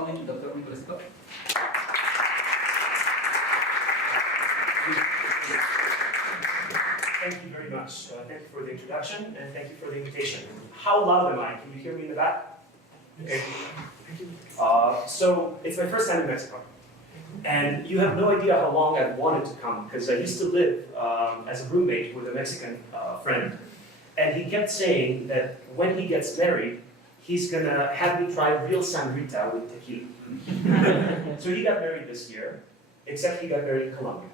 coming, Dr. Nikola Stikov. Thank you very much. Thank you for the introduction, and thank you for the invitation. How loud am I? Can you hear me in the back? Okay. So it's my first time in Mexico. And you have no idea how long I've wanted to come, because I used to live as a roommate with a Mexican friend. And he kept saying that when he gets married, he's gonna have me try real sangrita with tequila. So he got married this year, except he got married in Colombia.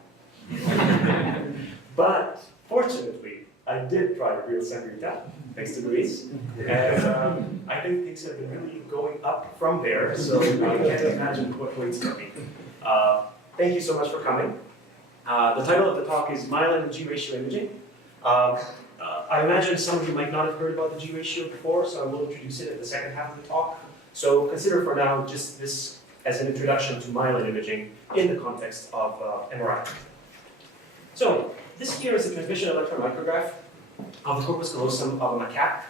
But fortunately, I did try real sangrita, thanks to Luis. And I think things have been really going up from there, so I can't imagine what waits for me. Thank you so much for coming. The title of the talk is Myelin and G-ratio imaging. I imagine some of you might not have heard about the G-ratio before, so I will introduce it at the second half of the talk. So consider for now just this as an introduction to myelin imaging in the context of MRI. So this here is a transmission electron micrograph of the corpus callosum of a macaque.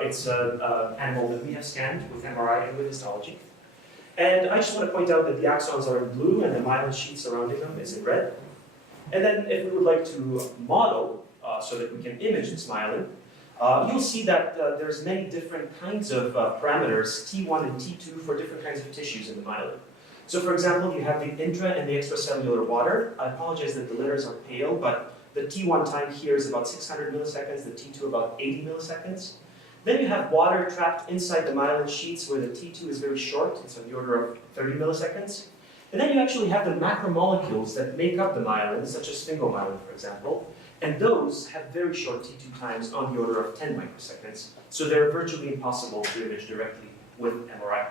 It's an animal that we have scanned with MRI and with histology. And I just want to point out that the axons are in blue and the myelin sheet surrounding them is in red. And then if we would like to model so that we can image this myelin, you'll see that there's many different kinds of parameters, T1 and T2, for different kinds of tissues in the myelin. So for example, you have the intra and the extracellular water. I apologize that the letters are pale, but the T1 time here is about 600 milliseconds, the T2 about 80 milliseconds. Then you have water trapped inside the myelin sheets where the T2 is very short, it's on the order of 30 milliseconds. And then you actually have the macromolecules that make up the myelin, such as sphingomyelin, for example. And those have very short T2 times on the order of 10 microseconds. So they're virtually impossible to image directly with MRI.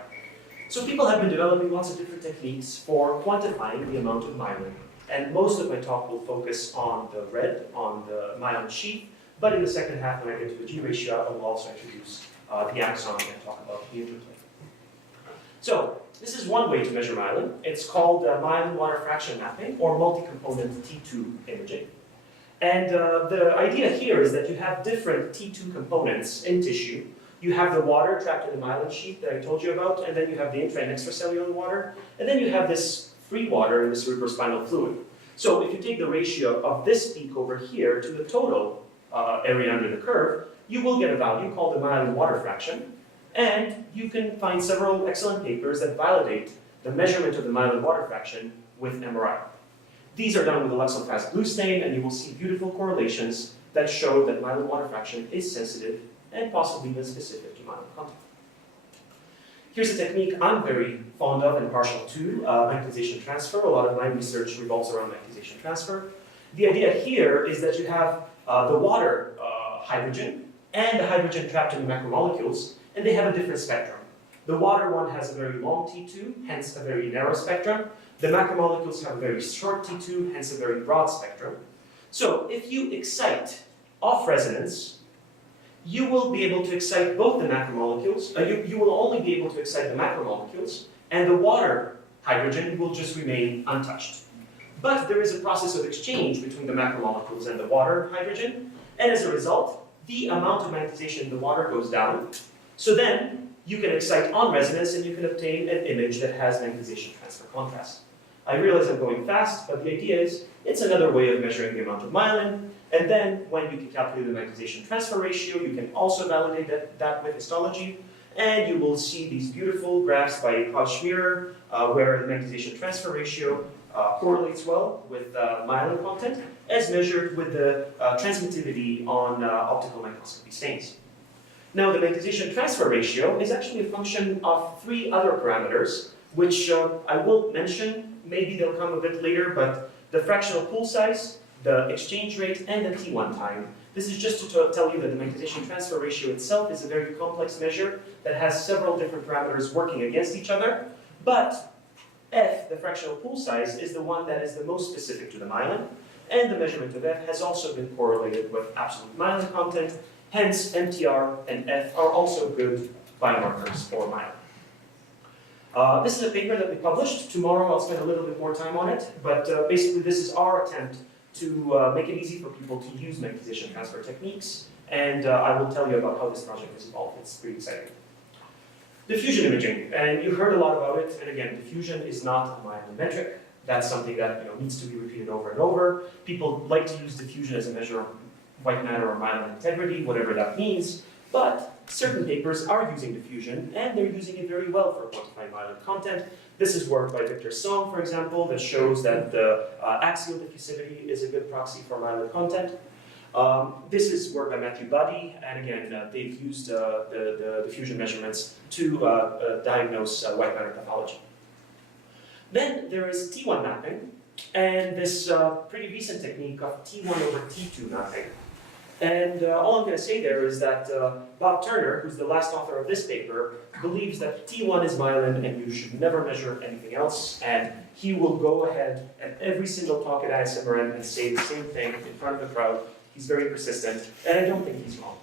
So people have been developing lots of different techniques for quantifying the amount of myelin. And most of my talk will focus on the red, on the myelin sheath. But in the second half, when I get to the G-ratio, I will also introduce the axon and talk about the interplay. So this is one way to measure myelin. It's called myelin water fraction mapping, or multi-component T2 imaging. And the idea here is that you have different T2 components in tissue. You have the water trapped in the myelin sheath that I told you about, and then you have the intra and extracellular water, and then you have this free water in the cerebrospinal fluid. So if you take the ratio of this peak over here to the total area under the curve, you will get a value called the myelin water fraction, and you can find several excellent papers that validate the measurement of the myelin water fraction with MRI. These are done with a Luxel-fast blue stain, and you will see beautiful correlations that show that myelin water fraction is sensitive and possibly even specific to myelin content. Here's a technique I'm very fond of and partial to, magnetization transfer. A lot of my research revolves around magnetization transfer. The idea here is that you have the water hydrogen and the hydrogen trapped in the macromolecules, and they have a different spectrum. The water one has a very long T2, hence a very narrow spectrum. The macromolecules have a very short T2, hence a very broad spectrum. So if you excite off resonance, you will be able to excite both the macromolecules. You will only be able to excite the macromolecules, and the water hydrogen will just remain untouched. But there is a process of exchange between the macromolecules and the water hydrogen, and as a result, the amount of magnetization in the water goes down. So then, you can excite on resonance and you can obtain an image that has magnetization transfer contrast. I realize I'm going fast, but the idea is it's another way of measuring the amount of myelin, and then when you can calculate the magnetization transfer ratio, you can also validate that with histology, and you will see these beautiful graphs by Schmierer, where the magnetization transfer ratio correlates well with myelin content, as measured with the transmittivity on optical microscopy stains. Now, the magnetization transfer ratio is actually a function of three other parameters, which I will mention. Maybe they'll come a bit later, but the fractional pool size, the exchange rate, and the T1 time. This is just to tell you that the magnetization transfer ratio itself is a very complex measure that has several different parameters working against each other, but F, the fractional pool size, is the one that is the most specific to the myelin, and the measurement of F has also been correlated with absolute myelin content. Hence, MTR and F are also good biomarkers for myelin. This is a paper that we published. Tomorrow I'll spend a little bit more time on it, but basically this is our attempt to make it easy for people to use magnetization transfer techniques, and I will tell you about how this project has evolved. It's pretty exciting. Diffusion imaging, and you've heard a lot about it, and again, diffusion is not a Myelin metric. That's something that needs to be repeated over and over. People like to use diffusion as a measure of white matter or Myelin integrity, whatever that means, but certain papers are using diffusion, and they're using it very well for quantifying Myelin content. This is work by Victor Song, for example, that shows that the axial diffusivity is a good proxy for Myelin content. This is work by Matthew Buddy, and again, they've used the diffusion measurements to diagnose white matter pathology. Then there is T1 mapping, and this pretty recent technique of T1 over T2 mapping. And all I'm going to say there is that Bob Turner, who's the last author of this paper, believes that T1 is myelin and you should never measure anything else, and he will go ahead at every single talk at ISMRM and say the same thing in front of the crowd. He's very persistent, and I don't think he's wrong.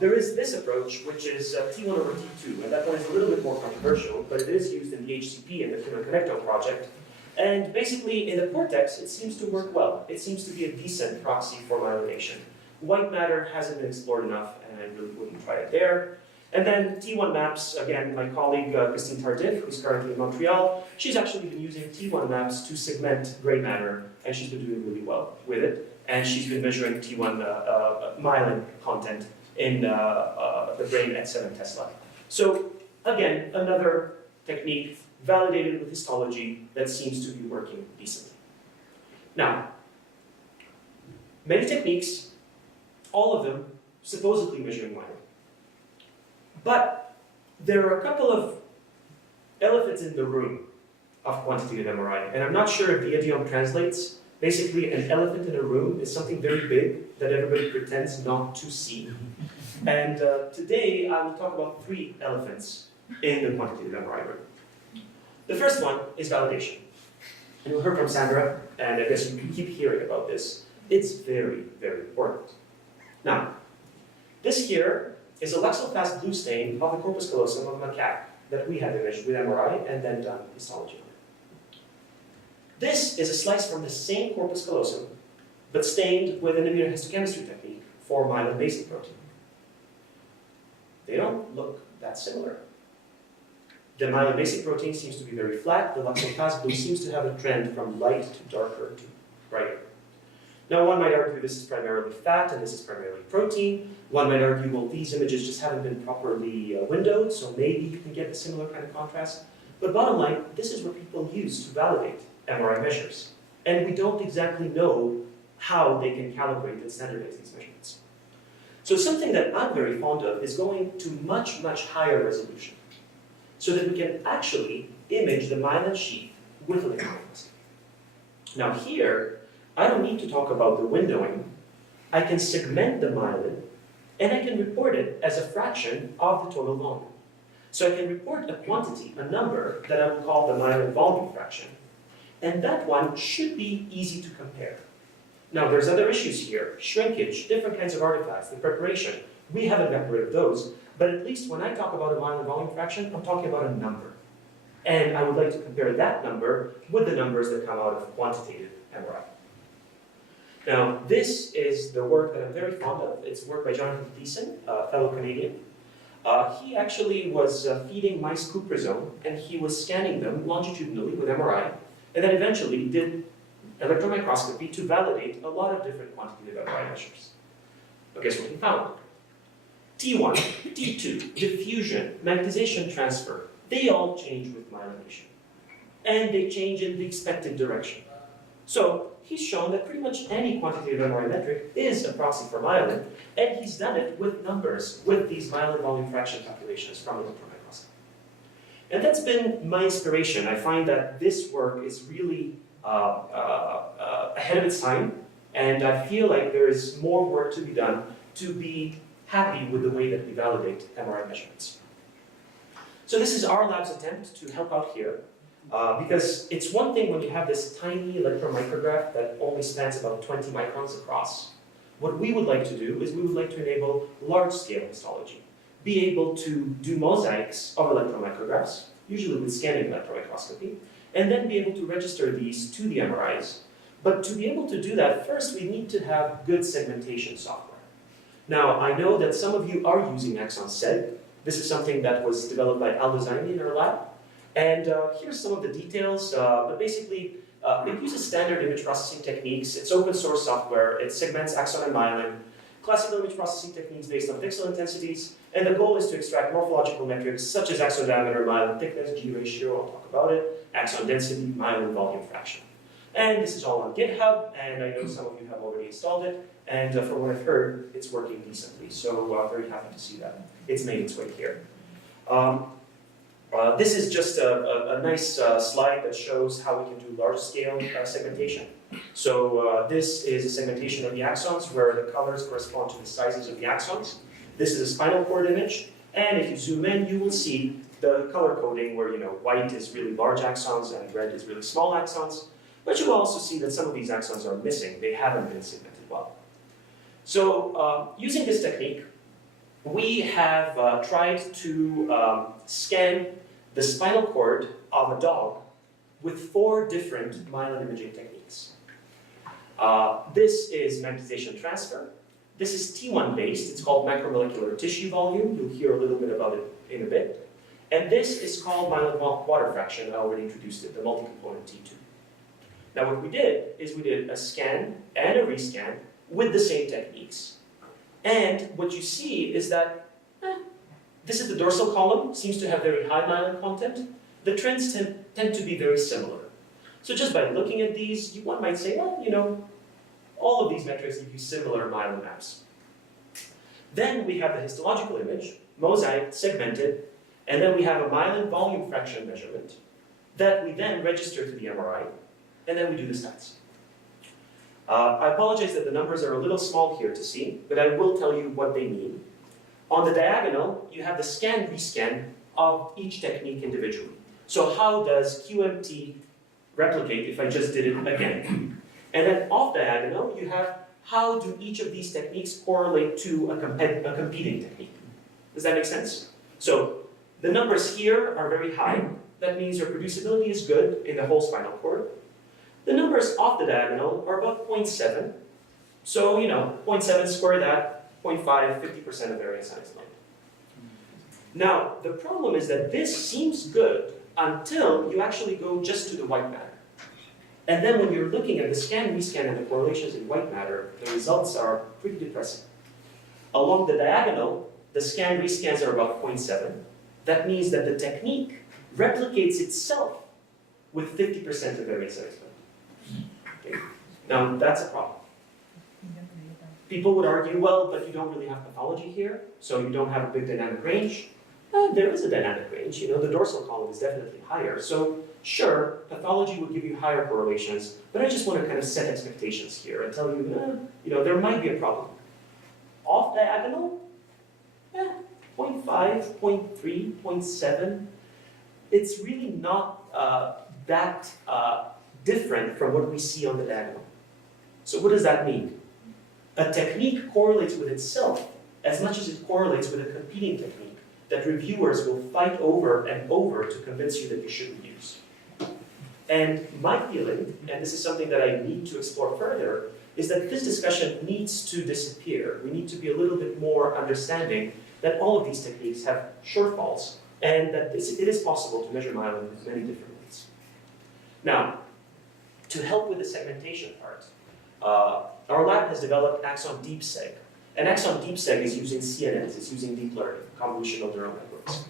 There is this approach, which is T1 over T2, and that one is a little bit more controversial, but it is used in the HCP and the Human Connectome project. And basically, in the cortex, it seems to work well. It seems to be a decent proxy for myelination. White matter hasn't been explored enough, and I really wouldn't try it there. And then T1 maps, again, my colleague Christine Tardif, who's currently in Montreal, she's actually been using T1 maps to segment gray matter, and she's been doing really well with it. And she's been measuring T1 myelin content in the brain at 7 Tesla. So again, another technique validated with histology that seems to be working decently. Now, many techniques, all of them supposedly measuring myelin. But there are a couple of elephants in the room of quantitative MRI, and I'm not sure if the idiom translates. Basically, an elephant in a room is something very big that everybody pretends not to see. And today, I will talk about 3 elephants in the quantitative MRI room. The first one is validation. And you heard from Sandra, and I guess you can keep hearing about this. It's very, very important. Now, this here is a Luxel-fast blue stain of the corpus callosum of a macaque that we have imaged with MRI and then done histology on. This is a slice from the same corpus callosum, but stained with an immunohistochemistry technique for myelin basic protein. They don't look that similar. The myelin basic protein seems to be very flat. The Luxel-fast blue seems to have a trend from light to darker to brighter. Now, one might argue this is primarily fat and this is primarily protein. One might argue, well, these images just haven't been properly windowed, so maybe you can get a similar kind of contrast. But bottom line, this is what people use to validate MRI measures. And we don't exactly know how they can calibrate and standardize these measurements. So something that I'm very fond of is going to much, much higher resolution, so that we can actually image the myelin sheath with electron microscopy. Now here, I don't need to talk about the windowing. I can segment the myelin, and I can report it as a fraction of the total volume. So I can report a quantity, a number, that I will call the myelin volume fraction, and that one should be easy to compare. Now there's other issues here, shrinkage, different kinds of artifacts, the preparation. We haven't gotten rid of those. But at least when I talk about a myelin volume fraction, I'm talking about a number. And I would like to compare that number with the numbers that come out of quantitative MRI. Now, this is the work that I'm very fond of. It's work by Jonathan Thiessen, a fellow Canadian. He actually was feeding mice cuprizone, and he was scanning them longitudinally with MRI, and then eventually did electron microscopy to validate a lot of different quantitative MRI measures. But guess what he found? T1, T2, diffusion, magnetization transfer, they all change with myelination. And they change in the expected direction. So he's shown that pretty much any quantitative MRI metric is a proxy for myelin, and he's done it with numbers, with these myelin volume fraction calculations from electron microscopy. And that's been my inspiration. I find that this work is really ahead of its time, and I feel like there is more work to be done to be happy with the way that we validate MRI measurements. So this is our lab's attempt to help out here, because it's one thing when you have this tiny electron micrograph that only spans about 20 microns across. What we would like to do is we would like to enable large-scale histology, be able to do mosaics of electron micrographs, usually with scanning electron microscopy, and then be able to register these to the MRIs. But to be able to do that, first we need to have good segmentation software. Now, I know that some of you are using Axon Seg, This is something that was developed by Al Designy in our lab. And here's some of the details, but basically, it uses standard image processing techniques. It's open source software. It segments axon and myelin, classical image processing techniques based on pixel intensities, and the goal is to extract morphological metrics such as axon diameter, myelin thickness, G ratio, I'll talk about it, axon density, myelin volume fraction. And this is all on GitHub, and I know some of you have already installed it, and from what I've heard, it's working decently, so I'm very happy to see that. It's made its way here. This is just a nice slide that shows how we can do large-scale segmentation. So this is a segmentation of the axons where the colors correspond to the sizes of the axons. This is a spinal cord image, and if you zoom in, you will see the color coding where white is really large axons and red is really small axons. But you will also see that some of these axons are missing. They haven't been segmented well. So using this technique, we have tried to scan the spinal cord of a dog with 4 different myelin imaging techniques. This is magnetization transfer. This is T1 based. It's called macromolecular tissue volume. You'll hear a little bit about it in a bit. And this is called myelin water fraction. I already introduced it, the multi-component T2. Now what we did is we did a scan and a rescan with the same techniques. And what you see is that this is the dorsal column, seems to have very high myelin content. The trends tend to be very similar. So just by looking at these, one might say, well, all of these metrics give you similar myelin maps. Then we have the histological image, mosaic, segmented, and then we have a myelin volume fraction measurement that we then register to the MRI, and then we do the stats. I apologize that the numbers are a little small here to see, but I will tell you what they mean. On the diagonal, you have the scan-rescan of each technique individually. So how does QMT replicate if I just did it again? And then off diagonal, you have how do each of these techniques correlate to a competing technique. Does that make sense? So the numbers here are very high. That means reproducibility is good in the whole spinal cord. The numbers off the diagonal are about 0.7. So, 0.7 square that, 0.5, 50% of variance on its length. Now, the problem is that this seems good until you actually go just to the white matter. And then when you're looking at the scan, rescan, and the correlations in white matter, the results are pretty depressing. Along the diagonal, the scan, rescans are about 0.7. That means that the technique replicates itself with 50% of variance on its length. Okay. Now, that's a problem. People would argue, well, but you don't really have pathology here, so you don't have a big dynamic range. There is a dynamic range. The dorsal column is definitely higher. So, sure, pathology would give you higher correlations, but I just want to kind of set expectations here and tell you, there might be a problem. Off diagonal, 0.5, 0.3, 0.7. It's really not that different from what we see on the diagonal. So what does that mean? A technique correlates with itself as much as it correlates with a competing technique that reviewers will fight over and over to convince you that you shouldn't use. And my feeling, and this is something that I need to explore further, is that this discussion needs to disappear. We need to be a little bit more understanding that all of these techniques have shortfalls and that it is possible to measure myelin in many different ways. Now, to help with the segmentation part, our lab has developed Axon DeepSeg. And Axon DeepSeg is using CNNs, it's using deep learning, convolutional neural networks.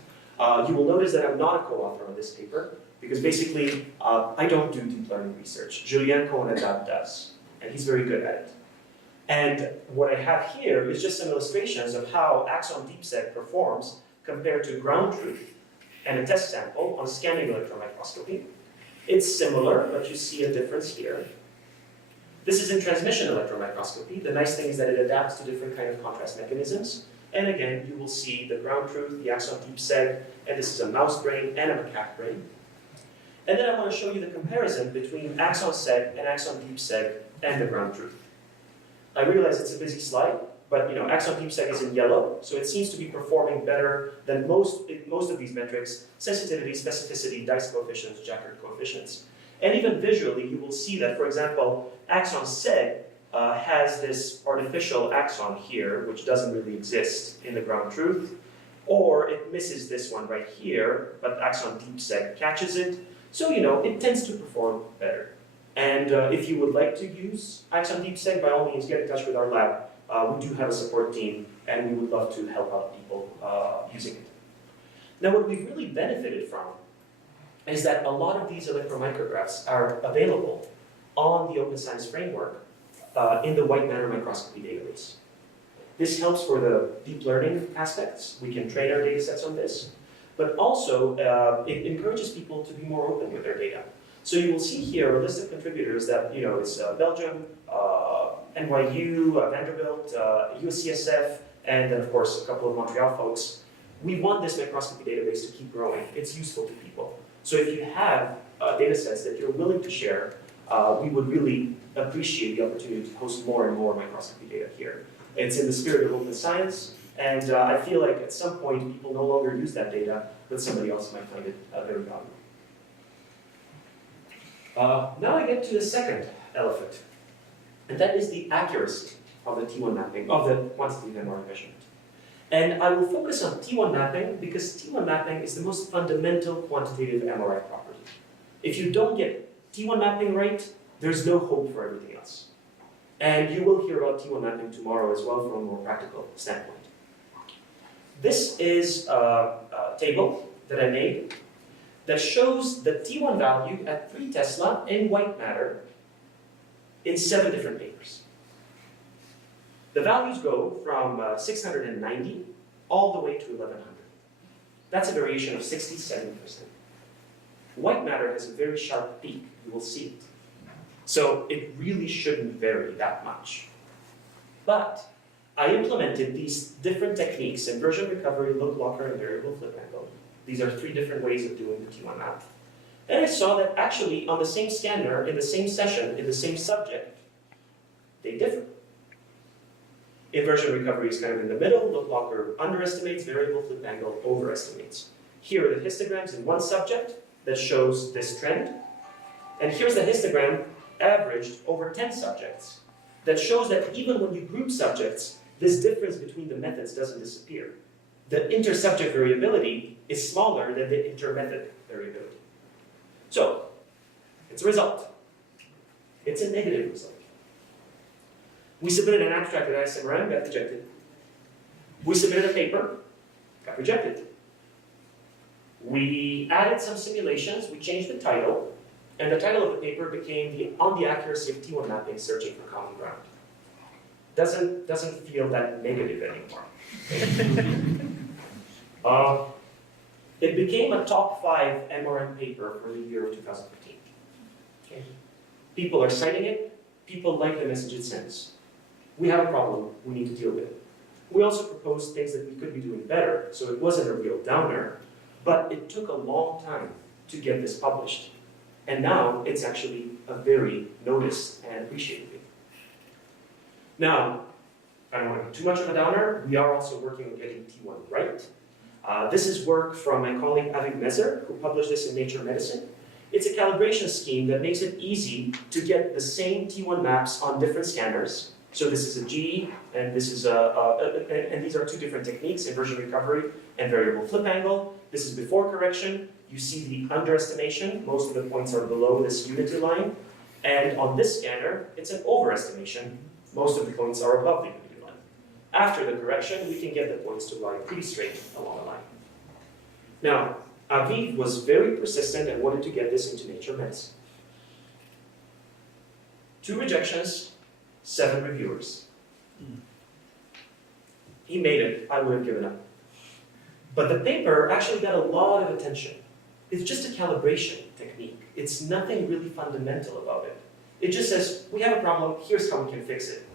You will notice that I'm not a co-author on this paper, because basically, I don't do deep learning research. Julien Cohen-Haddad does, and he's very good at it. And what I have here is just some illustrations of how Axon DeepSeg performs compared to ground truth and a test sample on scanning electron microscopy. It's similar, but you see a difference here. This is in transmission electron microscopy. The nice thing is that it adapts to different kind of contrast mechanisms. And again, you will see the ground truth, the Axon DeepSeg, and this is a mouse brain and a macaque brain. And then I want to show you the comparison between Axon Seg and Axon DeepSeg and the ground truth. I realize it's a busy slide, but Axon DeepSeg is in yellow, so it seems to be performing better than most of these metrics: sensitivity, specificity, Dice coefficients, Jaccard coefficients. And even visually, you will see that, for example, Axon Seg has this artificial axon here, which doesn't really exist in the ground truth. Or it misses this one right here, but Axon DeepSeg catches it. So, you know, it tends to perform better. And if you would like to use Axon DeepSeg, by all means, get in touch with our lab. We do have a support team, and we would love to help out people using it. Now, what we've really benefited from is that a lot of these electromicrographs are available on the Open Science Framework in the white matter microscopy database. This helps for the deep learning aspects. We can train our data sets on this. But also, it encourages people to be more open with their data. So you will see here a list of contributors that, you know, is Belgium, NYU, Vanderbilt, USCSF, and then, of course, a couple of Montreal folks. We want this microscopy database to keep growing. It's useful to people. So if you have data sets that you're willing to share, we would really appreciate the opportunity to host more and more microscopy data here. It's in the spirit of open science, and I feel like at some point people no longer use that data, but somebody else might find it very valuable. Now I get to the second elephant, and that is the accuracy of the T1 mapping, of the quantitative MRI measurement. And I will focus on T1 mapping because T1 mapping is the most fundamental quantitative MRI property. If you don't get T1 mapping right, there's no hope for everything else. And you will hear about T1 mapping tomorrow as well from a more practical standpoint. This is a table that I made that shows the T1 value at 3 Tesla in white matter in 7 different papers. The values go from 690 all the way to 1100. That's a variation of 67%. White matter has a very sharp peak, you will see it. So it really shouldn't vary that much. But I implemented these different techniques: inversion recovery, look locker, and variable flip angle. These are 3 different ways of doing the T1 map. And I saw that actually on the same scanner, in the same session, in the same subject, they differ. Inversion recovery is kind of in the middle, look locker underestimates, variable flip angle overestimates. Here are the histograms in one subject that shows this trend. And here's the histogram averaged over 10 subjects that shows that even when you group subjects, this difference between the methods doesn't disappear. The inter-subject variability is smaller than the inter-method variability. So, it's a result. It's a negative result. We submitted an abstract at ISMRM, got rejected. We submitted a paper, got rejected. We added some simulations, we changed the title, and the title of the paper became On the Accuracy of T1 Mapping, Searching for Common Ground. Doesn't feel that negative anymore. It became a top 5 MRM paper for the year of 2015. Okay. People are citing it, people like the message it sends. We have a problem, we need to deal with it. We also proposed things that we could be doing better, so it wasn't a real downer, but it took a long time to get this published. And now it's actually a very noticed and appreciated thing. Now, I don't want to be too much of a downer, we are also working on getting T1 right. This is work from my colleague Avik Mezer, who published this in Nature Medicine. It's a calibration scheme that makes it easy to get the same T1 maps on different scanners. So this is a G, and this is and these are 2 different techniques: inversion recovery and variable flip angle. This is before correction. You see the underestimation. Most of the points are below this unity line. And on this scanner, it's an overestimation. Most of the points are above the unity line. After the correction, we can get the points to lie pretty straight along the line. Now, Aviv was very persistent and wanted to get this into Nature Medicine. 2 rejections, 7 reviewers. He made it, I would have given up. But the paper actually got a lot of attention. It's just a calibration technique. It's nothing really fundamental about it. It just says, we have a problem, here's how we can fix it.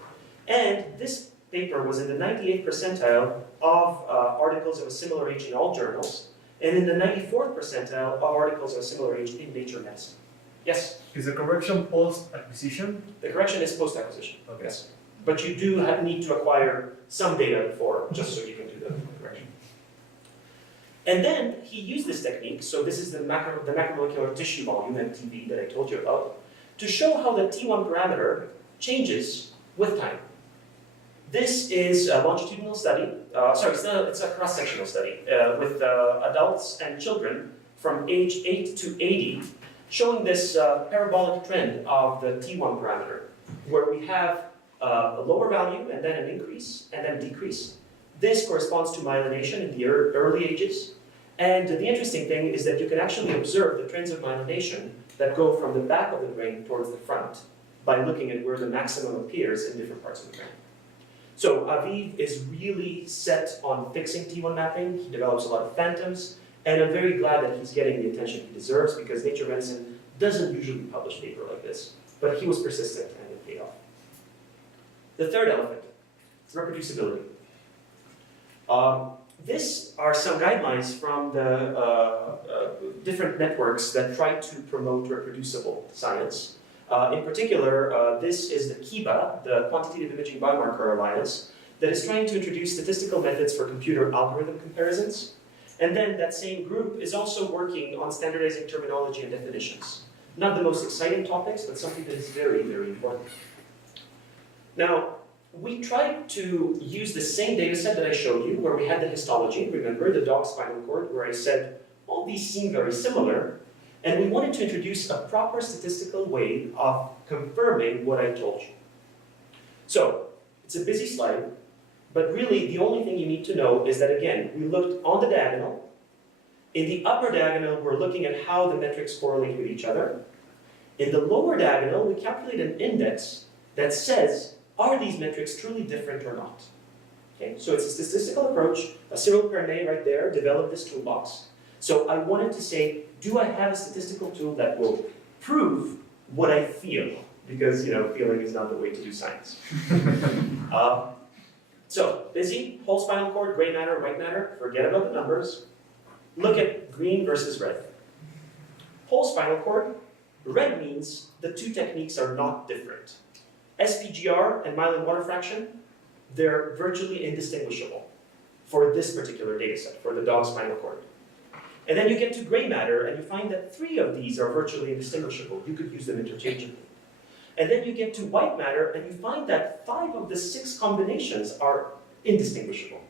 And this paper was in the 98th percentile of articles of a similar age in all journals, and in the 94th percentile of articles of a similar age in Nature Medicine. Yes? Is the correction post-acquisition? The correction is post-acquisition, Okay. yes. But you do need to acquire some data before, just so you can do the correction. And then he used this technique, so this is the macromolecular tissue volume, MTV, that I told you about, to show how the T1 parameter changes with time. This is a longitudinal study it's a cross-sectional study with adults and children from age 8 to 80, showing this parabolic trend of the T1 parameter, where we have a lower value and then an increase and then decrease. This corresponds to myelination in the early ages. And the interesting thing is that you can actually observe the trends of myelination that go from the back of the brain towards the front by looking at where the maximum appears in different parts of the brain. So Aviv is really set on fixing T1 mapping. He develops a lot of phantoms, and I'm very glad that he's getting the attention he deserves because Nature Medicine doesn't usually publish paper like this, but he was persistent and it paid off. The third elephant is reproducibility. These are some guidelines from the different networks that try to promote reproducible science. In particular, this is the KIBA, the Quantitative Imaging Biomarker Alliance, that is trying to introduce statistical methods for computer algorithm comparisons. And then that same group is also working on standardizing terminology and definitions. Not the most exciting topics, but something that is very, very important. Now, we tried to use the same data set that I showed you, where we had the histology, remember, the dog spinal cord, where I said, all these seem very similar, and we wanted to introduce a proper statistical way of confirming what I told you. So, it's a busy slide, but really the only thing you need to know is that, again, we looked on the diagonal. In the upper diagonal, we're looking at how the metrics correlate with each other. In the lower diagonal, we calculate an index that says, are these metrics truly different or not? Okay, so it's a statistical approach. Cyril Pernet right there developed this toolbox. So I wanted to say, do I have a statistical tool that will prove what I feel? Because, feeling is not the way to do science. So, busy, whole spinal cord, gray matter, white matter, forget about the numbers. Look at green versus red. Whole spinal cord, red means the two techniques are not different. SPGR and myelin water fraction, they're virtually indistinguishable for this particular data set, for the dog spinal cord. And then you get to gray matter, and you find that 3 of these are virtually indistinguishable. You could use them interchangeably. And then you get to white matter, and you find that 5 of the 6 combinations are indistinguishable.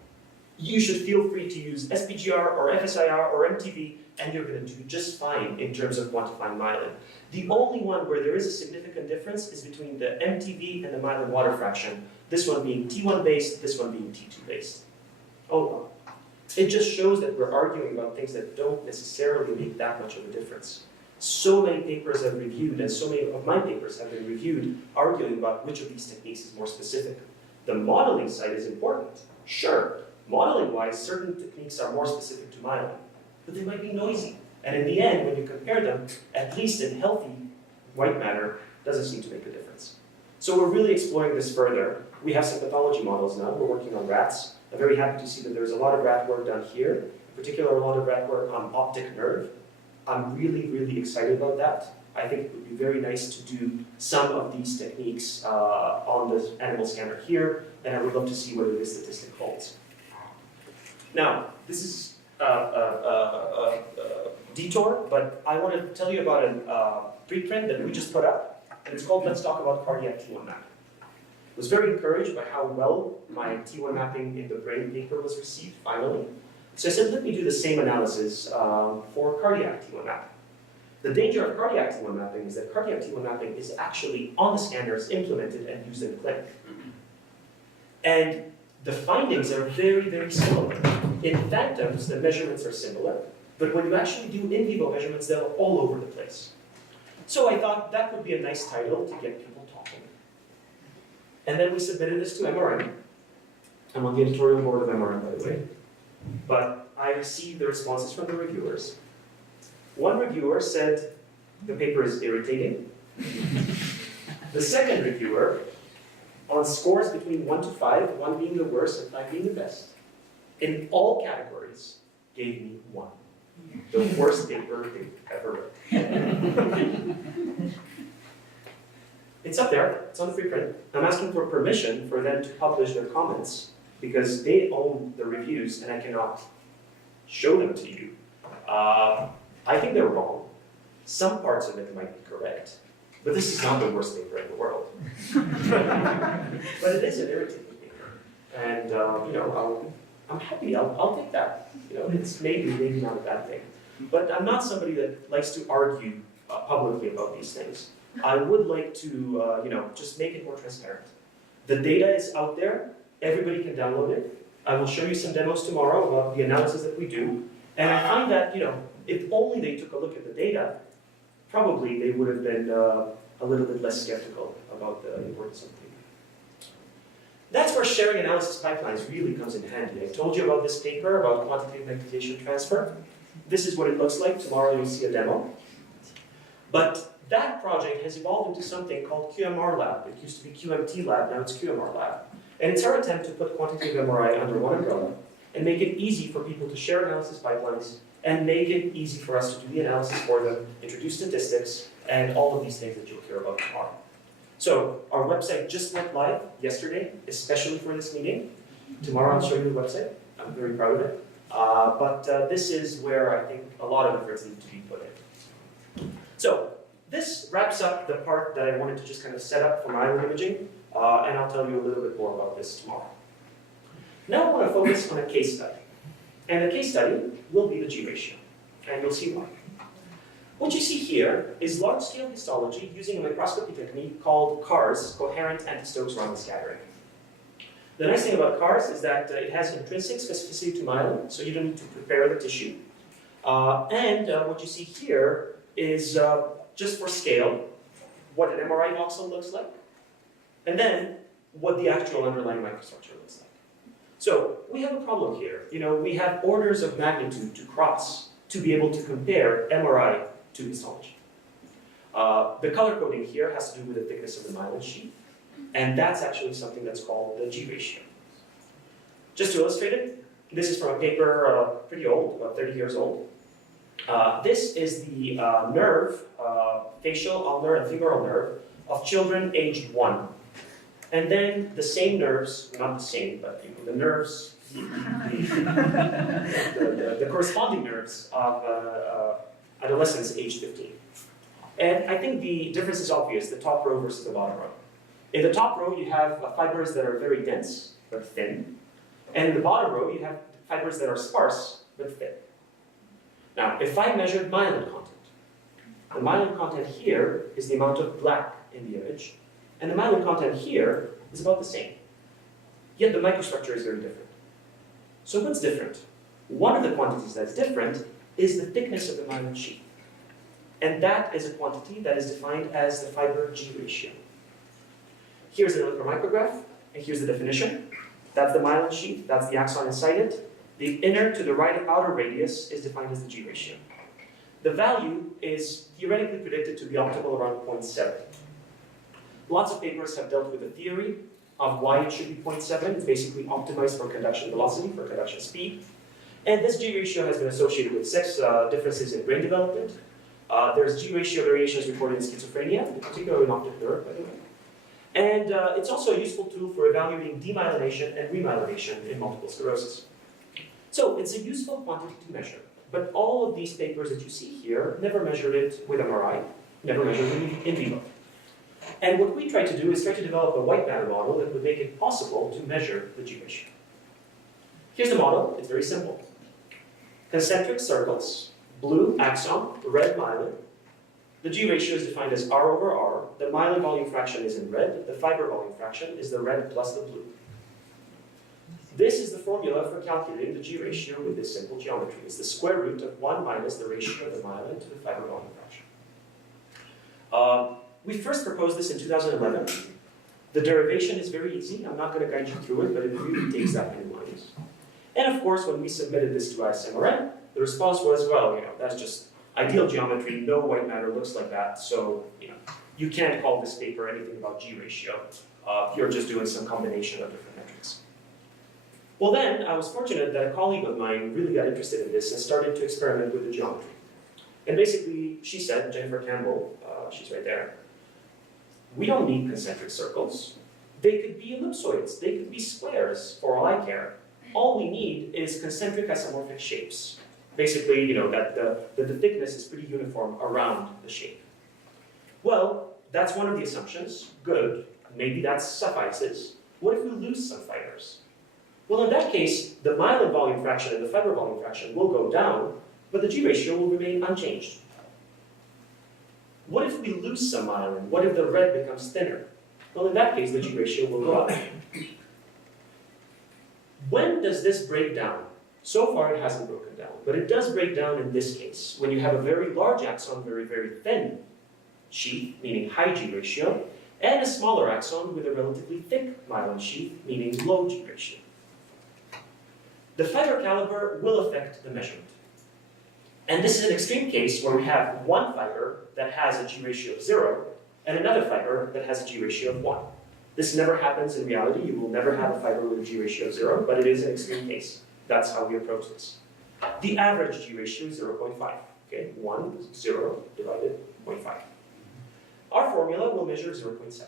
You should feel free to use SPGR or FSIR or MTV, and you're going to do just fine in terms of quantifying myelin. The only one where there is a significant difference is between the MTV and the myelin water fraction, this one being T1 based, this one being T2 based. Oh well. It just shows that we're arguing about things that don't necessarily make that much of a difference. So many papers have reviewed, and so many of my papers have been reviewed, arguing about which of these techniques is more specific. The modeling side is important. Sure, modeling-wise, certain techniques are more specific to myelin, but they might be noisy. And in the end, when you compare them, at least in healthy white matter, doesn't seem to make a difference. So we're really exploring this further. We have some pathology models now. We're working on rats. I'm very happy to see that there's a lot of rat work done here, in particular a lot of rat work on optic nerve. I'm really, really excited about that. I think it would be very nice to do some of these techniques on the animal scanner here, and I would love to see whether this statistic holds. Now, this is a detour, but I want to tell you about a preprint that we just put up, and it's called Let's Talk About Cardiac T1 Mapping. I was very encouraged by how well my T1 mapping in the brain paper was received, finally. So I said, let me do the same analysis for cardiac T1 mapping. The danger of cardiac T1 mapping is that cardiac T1 mapping is actually on the scanners, implemented and used in the clinic. And the findings are very, very similar. In phantoms, the measurements are similar, but when you actually do in vivo measurements, they're all over the place. So I thought that would be a nice title to get people talking. And then we submitted this to MRM. I'm on the editorial board of MRM, by the way. But I received the responses from the reviewers. One reviewer said the paper is irritating. The second reviewer, on scores between 1 to 5, 1 being the worst and 5 being the best, in all categories, gave me 1. The worst paper they've ever read. It's up there, it's on the preprint. I'm asking for permission for them to publish their comments because they own the reviews and I cannot show them to you. I think they're wrong. Some parts of it might be correct, but this is not the worst paper in the world. But it is an irritating paper. And I'm happy, I'll take that. You know, it's maybe not a bad thing. But I'm not somebody that likes to argue publicly about these things. I would like to, you know, just make it more transparent. The data is out there, everybody can download it. I will show you some demos tomorrow about the analysis that we do. And I find that, you know, if only they took a look at the data, probably they would have been a little bit less skeptical about the importance of data. That's where sharing analysis pipelines really comes in handy. I told you about this paper about quantitative magnification transfer. This is what it looks like. Tomorrow you'll see a demo. But that project has evolved into something called QMR Lab. It used to be QMT Lab, now it's QMR Lab. And it's our attempt to put quantitative MRI under one umbrella and make it easy for people to share analysis pipelines and make it easy for us to do the analysis for them, introduce statistics, and all of these things that you'll hear about tomorrow. So our website just went live yesterday, especially for this meeting. Tomorrow I'll show you the website. I'm very proud of it. But this is where I think a lot of efforts need to be put in. So this wraps up the part that I wanted to just kind of set up for myelin imaging, and I'll tell you a little bit more about this tomorrow. Now I want to focus on a case study. And the case study will be the G ratio, and you'll see why. What you see here is large-scale histology using a microscopy technique called CARS, coherent anti-Stokes Raman scattering. The nice thing about CARS is that it has intrinsic specificity to myelin, so you don't need to prepare the tissue. What you see here is just for scale, what an MRI voxel looks like, and then what the actual underlying microstructure looks like. So we have a problem here. You know, we have orders of magnitude to cross to be able to compare MRI to histology. The color coding here has to do with the thickness of the myelin sheath, and that's actually something that's called the G ratio. Just to illustrate it, this is from a paper pretty old, about 30 years old. This is the nerve, facial, ulnar, and femoral nerve of children aged 1. And then the same nerves, not the same, but you know, the nerves, the corresponding nerves of adolescents aged 15. And I think the difference is obvious, the top row versus the bottom row. In the top row, you have fibers that are very dense, but thin. And in the bottom row, you have fibers that are sparse, but thin. Now, if I measured myelin content, the myelin content here is the amount of black in the image, and the myelin content here is about the same. Yet the microstructure is very different. So what's different? One of the quantities that's different is the thickness of the myelin sheath. And that is a quantity that is defined as the fiber G ratio. Here's an electromicrograph, and here's the definition. That's the myelin sheath, that's the axon inside it. The inner to the right outer radius is defined as the G ratio. The value is theoretically predicted to be optimal around 0.7. Lots of papers have dealt with the theory of why it should be 0.7. It's basically optimized for conduction velocity, for conduction speed. And this G ratio has been associated with sex differences in brain development. There's G ratio variations reported in schizophrenia, in particular in optic nerve, by the way. And it's also a useful tool for evaluating demyelination and remyelination in multiple sclerosis. So it's a useful quantity to measure. But all of these papers that you see here never measured it with MRI, never measured it in vivo. And what we try to do is try to develop a white matter model that would make it possible to measure the G ratio. Here's the model. It's very simple. Concentric circles, blue axon, red myelin. The G ratio is defined as R over R. The myelin volume fraction is in red. The fiber volume fraction is the red plus the blue. This is the formula for calculating the G ratio with this simple geometry. It's the square root of 1 minus the ratio of the myelin to the fiber volume fraction. We first proposed this in 2011. The derivation is very easy. I'm not going to guide you through it, but it really takes that many lines. And of course, when we submitted this to ISMRM, the response was, well, you know, that's just ideal geometry. No white matter looks like that. So, you know, you can't call this paper anything about G ratio. You're just doing some combination of different metrics. Well, then I was fortunate that a colleague of mine really got interested in this and started to experiment with the geometry. And basically, she said, Jennifer Campbell, she's right there, we don't need concentric circles. They could be ellipsoids. They could be squares, for all I care. All we need is concentric isomorphic shapes. Basically, you know, that the thickness is pretty uniform around the shape. Well, that's one of the assumptions. Good. Maybe that suffices. What if we lose some fibers? Well, in that case, the myelin volume fraction and the fiber volume fraction will go down, but the G ratio will remain unchanged. What if we lose some myelin? What if the red becomes thinner? Well, in that case, the G ratio will go up. When does this break down? So far, it hasn't broken down, but it does break down in this case, when you have a very large axon, very, very thin sheath, meaning high G ratio, and a smaller axon with a relatively thick myelin sheath, meaning low G ratio. The fiber caliber will affect the measurement. And this is an extreme case where we have one fiber that has a G ratio of 0 and another fiber that has a G ratio of 1. This never happens in reality. You will never have a fiber with a G ratio of 0, but it is an extreme case. That's how we approach this. The average G ratio is 0.5. Okay, 1, 0 divided 0.5. Our formula will measure 0.7.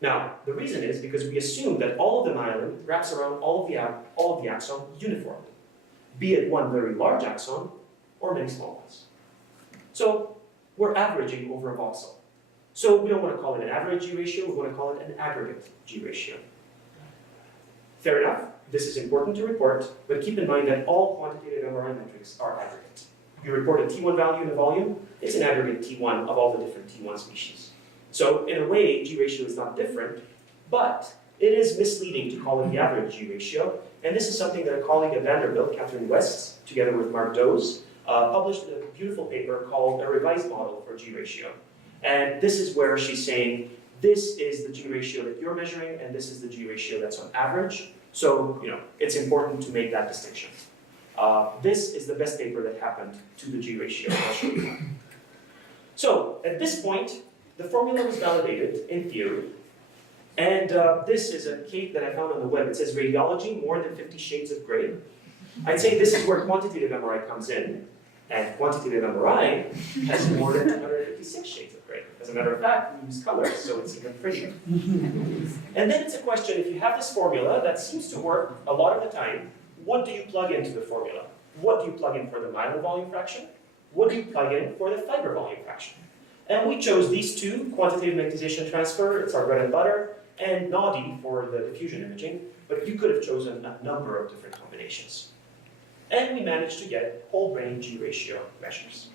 Now, the reason is because we assume that all of the myelin wraps around all of the axon uniformly, be it one very large axon or many small ones. So we're averaging over a voxel. So we don't want to call it an average G ratio, we want to call it an aggregate G ratio. Fair enough, this is important to report, but keep in mind that all quantitative MRI metrics are aggregate. You report a T1 value in a volume, it's an aggregate T1 of all the different T1 species. So in a way, G ratio is not different, but it is misleading to call it the average G ratio, and this is something that a colleague at Vanderbilt, Catherine West, together with Mark Doze, published in a beautiful paper called A Revised Model for G ratio. And this is where she's saying, this is the G ratio that you're measuring, and this is the G ratio that's on average. So, it's important to make that distinction. This is the best paper that happened to the G ratio. I'll show you that. So, at this point, the formula was validated in theory. And this is a cake that I found on the web. It says radiology, more than 50 shades of gray. I'd say this is where quantitative MRI comes in. And quantitative MRI has more than 256 shades of gray. As a matter of fact, we use colors, so it's even prettier. And then it's a question, if you have this formula that seems to work a lot of the time, what do you plug into the formula? What do you plug in for the myelin volume fraction? What do you plug in for the fiber volume fraction? And we chose these two, quantitative magnetization transfer, it's our bread and butter, and NADI for the diffusion imaging, but you could have chosen a number of different combinations. And we managed to get whole brain G ratio measures.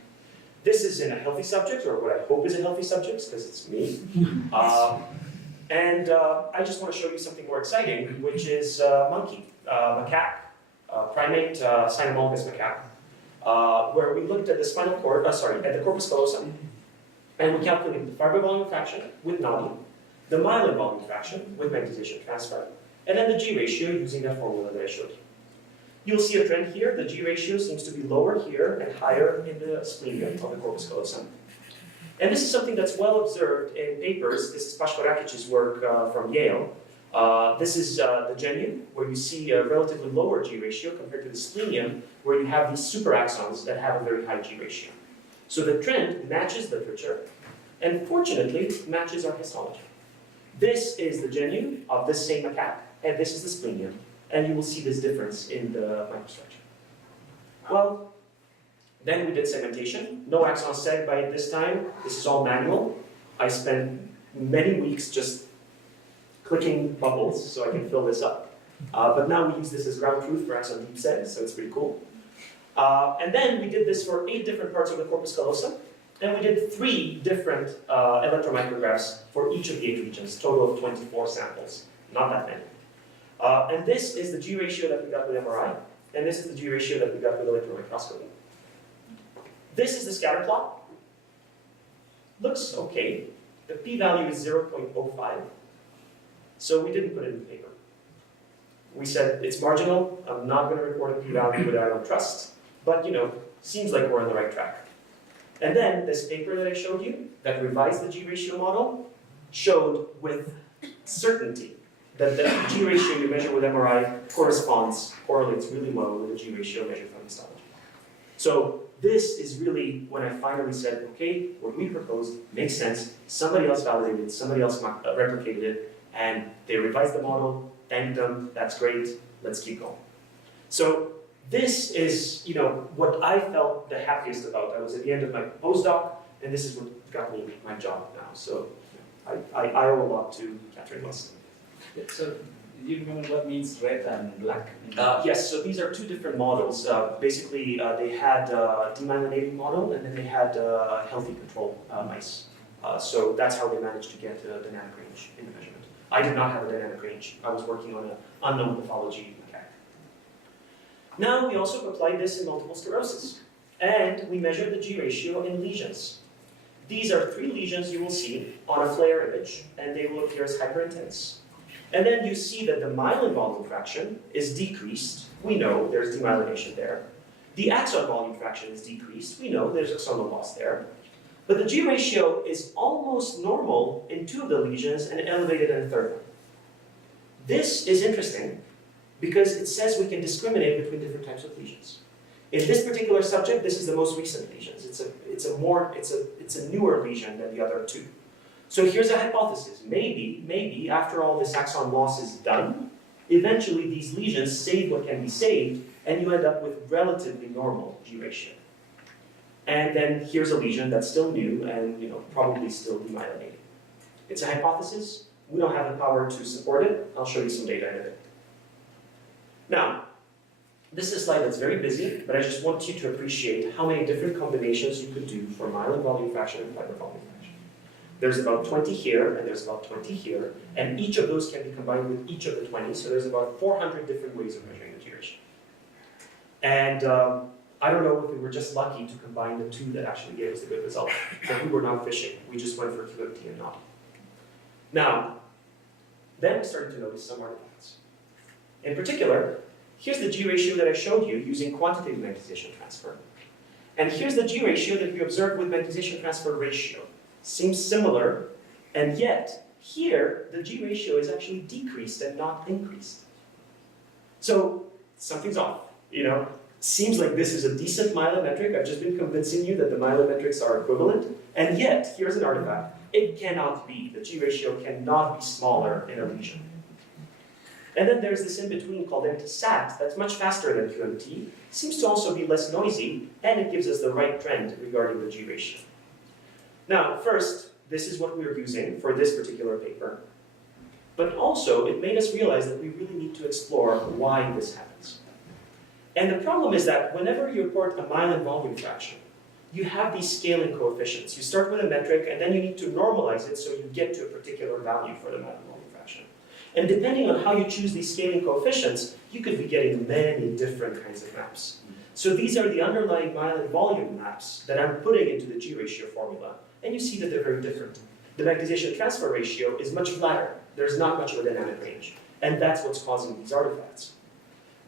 This is in a healthy subject, or what I hope is a healthy subject, because it's me. I just want to show you something more exciting, which is monkey, macaque, primate cynomolgus macaque, where we looked at the spinal cord, at the corpus callosum, and we calculated the fiber volume fraction with NADI, the myelin volume fraction with magnetization transfer, and then the G ratio using that formula that I showed you. You'll see a trend here. The G ratio seems to be lower here and higher in the splenium of the corpus callosum. And this is something that's well observed in papers. This is Pashkorakic's work from Yale. This is the genu, where you see a relatively lower G ratio compared to the splenium, where you have these superaxons that have a very high G ratio. So the trend matches literature, and fortunately matches our histology. This is the genu of this same macaque, and this is the splenium. And you will see this difference in the microstructure. Well, then we did segmentation. No axon seg by this time. This is all manual. I spent many weeks just clicking bubbles so I can fill this up. But now we use this as ground truth for axon deep seg, so it's pretty cool. And then we did this for 8 different parts of the corpus callosum. And we did 3 different electromicrographs for each of the 8 regions, total of 24 samples. Not that many. And this is the G ratio that we got with MRI, and this is the G ratio that we got with electron microscopy. This is the scatter plot. Looks okay. The p-value is 0.05, so we didn't put it in the paper. We said it's marginal. I'm not going to report a p-value that I don't trust, but seems like we're on the right track. And then this paper that I showed you that revised the G ratio model showed with certainty that the G ratio you measure with MRI correlates really well with the G ratio measured from histology. So this is really when I finally said, okay, what we proposed makes sense, somebody else validated it, somebody else replicated it, and they revised the model, thanked them, that's great, let's keep going. So this is what I felt the happiest about. I was at the end of my postdoc, and this is what got me my job now. So I owe a lot to Catherine West. So Do you remember what means red and black? Yes, so these are two different models. Basically, they had a demyelinating model and then they had healthy control mice. So that's how they managed to get dynamic range in the measurement. I did not have a dynamic range. I was working on an unknown pathology macaque. Now we also applied this in multiple sclerosis. And we measured the G ratio in lesions. These are 3 lesions you will see on a FLAIR image, and they will appear as hyperintense. And then you see that the myelin volume fraction is decreased. We know there's demyelination there. The axon volume fraction is decreased. We know there's axonal loss there. But the G ratio is almost normal in 2 of the lesions and elevated in a 3rd one. This is interesting because it says we can discriminate between different types of lesions. In this particular subject, this is the most recent lesions. It's a newer lesion than the other 2. So here's a hypothesis. Maybe after all this axon loss is done, eventually these lesions save what can be saved, and you end up with relatively normal G ratio. And then here's a lesion that's still new and probably still demyelinating. It's a hypothesis. We don't have the power to support it. I'll show you some data in a bit. Now, this is a slide that's very busy, but I just want you to appreciate how many different combinations you could do for myelin volume fraction and fiber volume fraction. There's about 20 here, and there's about 20 here, and each of those can be combined with each of the 20, so there's about 400 different ways of measuring the G ratio. And I don't know if we were just lucky to combine the 2 that actually gave us a good result, but we were not fishing. We just went for QMT and not. Now, then we started to notice some artifacts. In particular, here's the G ratio that I showed you using quantitative magnetization transfer. And here's the G ratio that we observed with magnetization transfer ratio. Seems similar, and yet, here, the G ratio is actually decreased and not increased. So, something's off, Seems like this is a decent myelin metric. I've just been convincing you that the myelin metrics are equivalent, and yet, here's an artifact. It cannot be. The G ratio cannot be smaller in a lesion. And then there's this in-between called MT-SAT that's much faster than QMT, seems to also be less noisy, and it gives us the right trend regarding the G ratio. Now, first, this is what we are using for this particular paper, but also it made us realize that we really need to explore why this happens. And the problem is that whenever you report a myelin volume fraction, you have these scaling coefficients. You start with a metric, and then you need to normalize it so you get to a particular value for the myelin volume fraction. And depending on how you choose these scaling coefficients, you could be getting many different kinds of maps. So these are the underlying myelin volume maps that I'm putting into the G ratio formula. And you see that they're very different. The magnetization transfer ratio is much flatter. There's not much of a dynamic range. And that's what's causing these artifacts.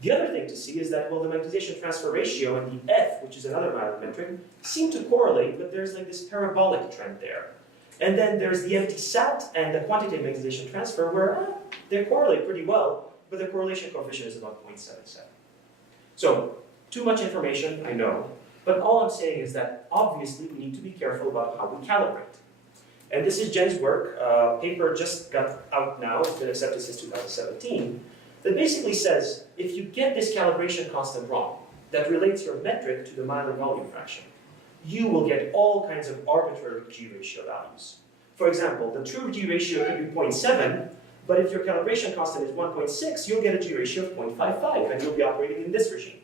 The other thing to see is that, well, the magnetization transfer ratio and the F, which is another myelin metric, seem to correlate, but there's like this parabolic trend there. And then there's the MT-SAT and the quantitative magnetization transfer where they correlate pretty well, but the correlation coefficient is about 0.77. So, too much information, I know, but all I'm saying is that obviously we need to be careful about how we calibrate. And this is Jen's work. Paper just got out now, it's been accepted since 2017, that basically says if you get this calibration constant wrong, that relates your metric to the myelin volume fraction, you will get all kinds of arbitrary G ratio values. For example, the true G ratio could be 0.7, but if your calibration constant is 1.6, you'll get a G ratio of 0.55, and you'll be operating in this regime.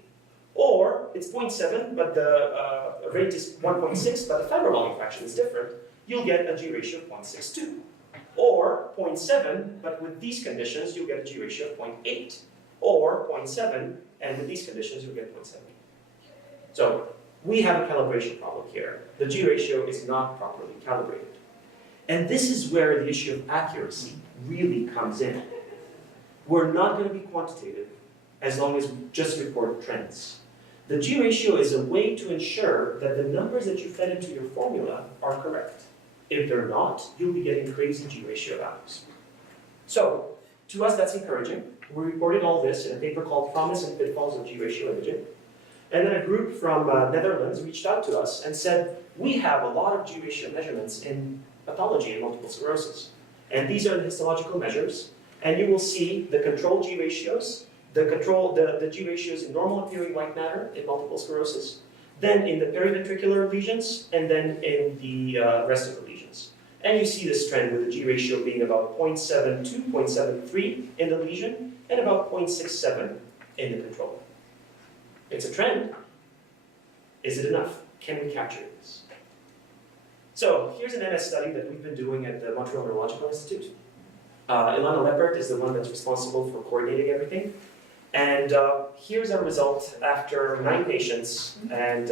Or it's 0.7, but the rate is 1.6, but the fiber volume fraction is different, you'll get a G ratio of 0.62. Or 0.7, but with these conditions, you'll get a G ratio of 0.8. Or 0.7, and with these conditions, you'll get 0.7. So, we have a calibration problem here. The G ratio is not properly calibrated. And this is where the issue of accuracy really comes in. We're not going to be quantitative as long as we just report trends. The G ratio is a way to ensure that the numbers that you fed into your formula are correct. If they're not, you'll be getting crazy G ratio values. So, to us that's encouraging. We reported all this in a paper called Promise and Pitfalls of G ratio imaging. And then a group from Netherlands reached out to us and said, we have a lot of G ratio measurements in pathology and multiple sclerosis. And these are the histological measures. And you will see the control G ratios, the G ratios in normal appearing white matter in multiple sclerosis, then in the periventricular lesions, and then in the rest of the lesions. And you see this trend with the G ratio being about 0.72, 0.73 in the lesion, and about 0.67 in the control. It's a trend. Is it enough? Can we capture this? So here's an MS study that we've been doing at the Montreal Neurological Institute. Ilana Leppert is the one that's responsible for coordinating everything. And here's our result after 9 patients, and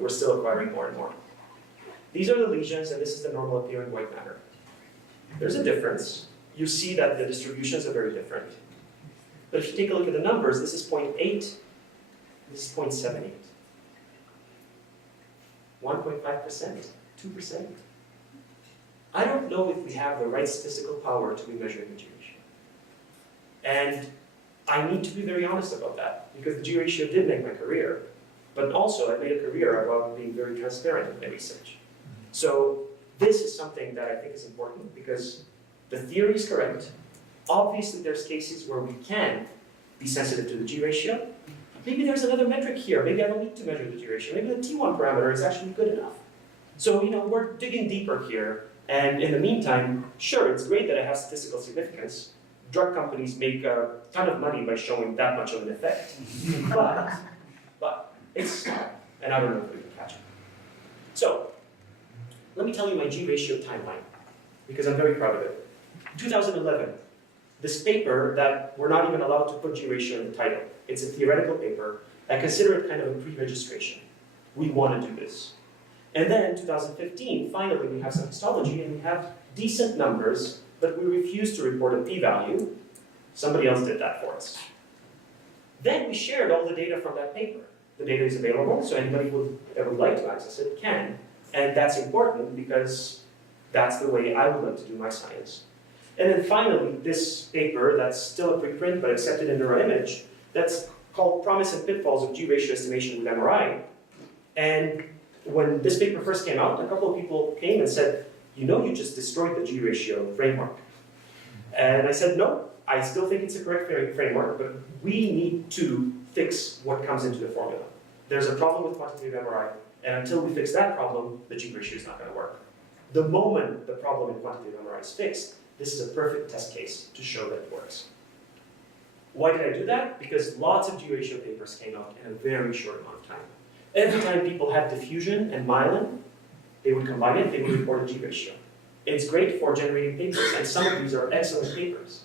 we're still acquiring more and more. These are the lesions, and this is the normal appearing white matter. There's a difference. You see that the distributions are very different. But if you take a look at the numbers, this is 0.8, this is 0.78. 1.5%, 2%. I don't know if we have the right statistical power to be measuring the G ratio. And I need to be very honest about that, because the G ratio did make my career, but also I made a career about being very transparent in my research. So this is something that I think is important, because the theory is correct. Obviously there's cases where we can be sensitive to the G ratio. Maybe there's another metric here. Maybe I don't need to measure the G ratio. Maybe the T1 parameter is actually good enough. So we're digging deeper here. And in the meantime, sure, it's great that I have statistical significance. Drug companies make a ton of money by showing that much of an effect. but it's small, and I don't know if we can catch it. So let me tell you my G ratio timeline, because I'm very proud of it. 2011, this paper that we're not even allowed to put G ratio in the title. It's a theoretical paper. I consider it kind of a pre-registration. We want to do this. And then 2015, finally we have some histology and we have decent numbers, but we refuse to report a p-value. Somebody else did that for us. Then we shared all the data from that paper. The data is available, so anybody that would like to access it can. And that's important because that's the way I would like to do my science. And then finally, this paper that's still a preprint but accepted in neuroimage, that's called Promise and Pitfalls of G ratio estimation with MRI. And when this paper first came out, a couple of people came and said, you just destroyed the G ratio framework. And I said, no, I still think it's a correct framework, but we need to fix what comes into the formula. There's a problem with quantitative MRI, and until we fix that problem, the G ratio is not going to work. The moment the problem in quantitative MRI is fixed, this is a perfect test case to show that it works. Why did I do that? Because lots of G ratio papers came out in a very short amount of time. Every time people had diffusion and myelin, they would combine it, they would report a G ratio. It's great for generating papers, and some of these are excellent papers.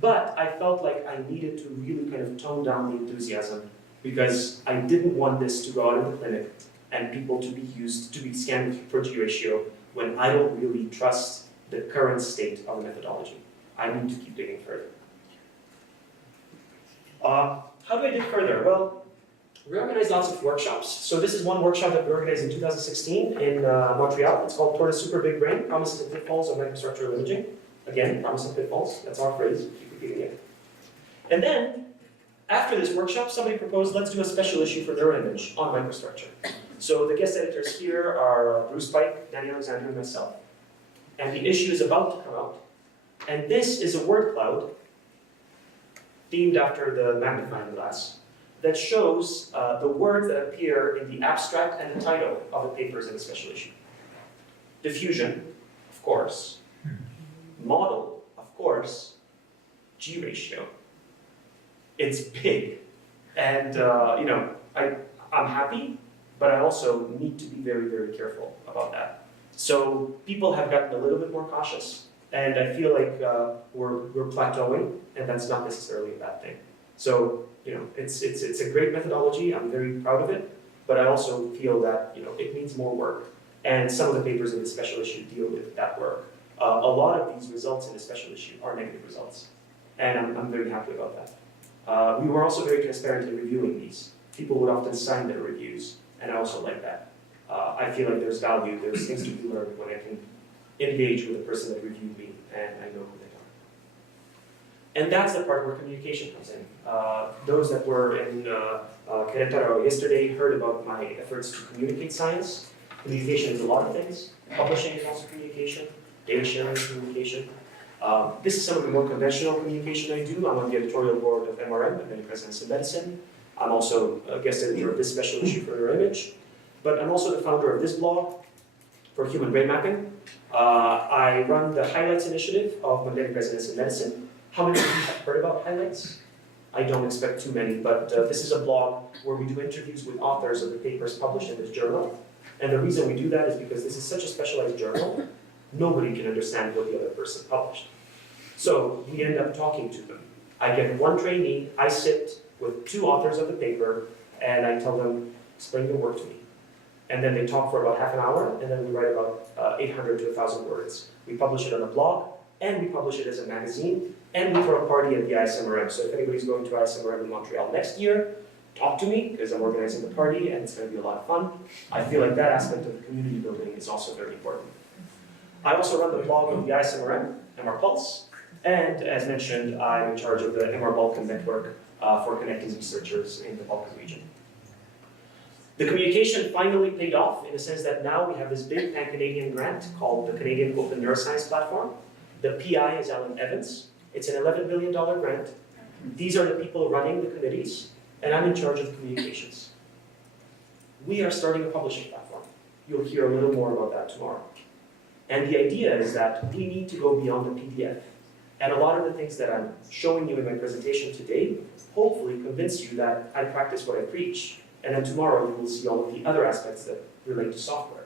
But I felt like I needed to really kind of tone down the enthusiasm, because I didn't want this to go out in the clinic and people to be scanned for G ratio when I don't really trust the current state of the methodology. I need to keep digging further. How do I dig further? Well, we organized lots of workshops. So this is one workshop that we organized in 2016 in Montreal. It's called Toward a Super Big Brain, Promises and Pitfalls of Microstructural Imaging. Again, promise and pitfalls, that's our phrase, keep repeating it. And then, after this workshop, somebody proposed, let's do a special issue for neuroimage on microstructure. So the guest editors here are Bruce Pike, Danny Alexander, and myself. And the issue is about to come out. And this is a word cloud, themed after the magnifying glass, that shows the words that appear in the abstract and the title of the papers in the special issue. Diffusion, of course. Model, of course. G ratio. It's big. And, I'm happy, but I also need to be very, very careful about that. So people have gotten a little bit more cautious, and I feel like we're plateauing, and that's not necessarily a bad thing. So, it's a great methodology. I'm very proud of it, but I also feel that it needs more work. And some of the papers in the special issue deal with that work. A lot of these results in the special issue are negative results, and I'm very happy about that. We were also very transparent in reviewing these. People would often sign their reviews, and I also like that. I feel like there's value, there's things to be learned when I can engage with the person that reviewed me, and I know who they are. And that's the part where communication comes in. Those that were in Querétaro yesterday heard about my efforts to communicate science. Communication is a lot of things. Publishing is also communication. Data sharing is communication. This is some of the more conventional communication I do. I'm on the editorial board of MRM, Medical Science and Medicine. I'm also a guest editor of this special issue for neuroimage. But I'm also the founder of this blog for human brain mapping. I run the Highlights initiative of magnetic resonance in medicine. How many of you have heard about Highlights? I don't expect too many, but this is a blog where we do interviews with authors of the papers published in this journal. And the reason we do that is because this is such a specialized journal, nobody can understand what the other person published. So we end up talking to them. I get one trainee, I sit with two authors of the paper, and I tell them, explain your work to me. And then they talk for about half an hour, and then we write about 800 to 1,000 words. We publish it on a blog, and we publish it as a magazine, and we throw a party at the ISMRM. So if anybody's going to ISMRM in Montreal next year, talk to me, because I'm organizing the party, and it's going to be a lot of fun. I feel like that aspect of the community building is also very important. I also run the blog of the ISMRM, MR Pulse, and as mentioned, I'm in charge of the MR Balkan network for connecting researchers in the Balkan region. The communication finally paid off in the sense that now we have this big pan-Canadian grant called the Canadian Open Neuroscience Platform. The PI is Alan Evans. It's an $11 billion grant. These are the people running the committees, and I'm in charge of communications. We are starting a publishing platform. You'll hear a little more about that tomorrow. And the idea is that we need to go beyond the PDF. And a lot of the things that I'm showing you in my presentation today hopefully convince you that I practice what I preach. And then tomorrow you will see all of the other aspects that relate to software.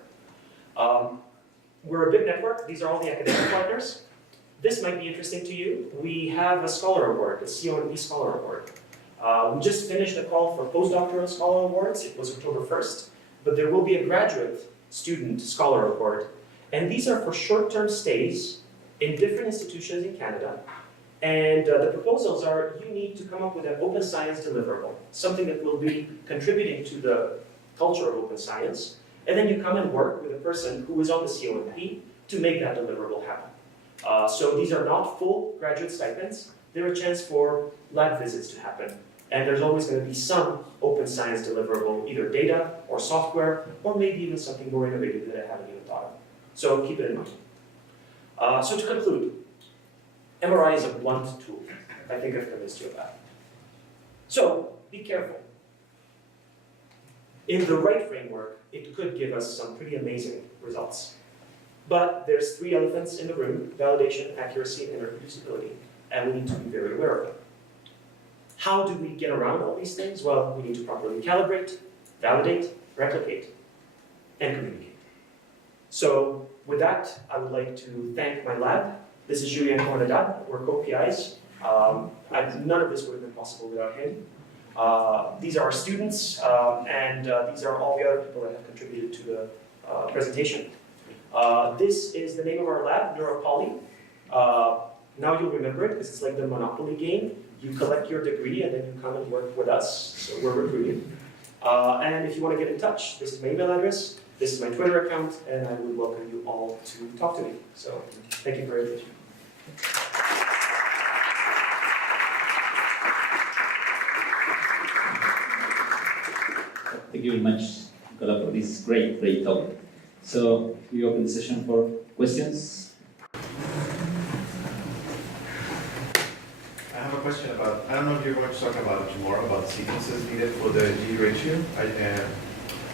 We're a big network. These are all the academic partners. This might be interesting to you. We have a scholar award, the CONP Scholar Award. We just finished a call for postdoctoral scholar awards. It was October 1st. But there will be a graduate student scholar award. And these are for short-term stays in different institutions in Canada. And the proposals are, you need to come up with an open science deliverable, something that will be contributing to the culture of open science. And then you come and work with a person who is on the CONP to make that deliverable happen. So these are not full graduate stipends. They're a chance for lab visits to happen. And there's always going to be some open science deliverable, either data or software, or maybe even something more innovative that I haven't even thought of. So keep it in mind. So to conclude, MRI is a blunt tool. I think I've convinced you of that. So be careful. In the right framework, it could give us some pretty amazing results. But there's three elephants in the room: validation, accuracy, and reproducibility. And we need to be very aware of them. How do we get around all these things? Well, we need to properly calibrate, validate, replicate, and communicate. So with that, I would like to thank my lab. This is Julien Cornadab. We're co-PIs. None of this would have been possible without him. These are our students, and these are all the other people that have contributed to the presentation. This is the name of our lab, NeuroPoly. Now you'll remember it because it's like the Monopoly game. You collect your degree and then you come and work with us. So we're recruiting. And if you want to get in touch, this is my email address, this is my Twitter account, and I would welcome you all to talk to me. So thank you for your attention. Thank you very much, Nikola, for this great talk. So we open the session for questions. I have a question about, I don't know if you're going to talk about it tomorrow, about sequences needed for the G ratio.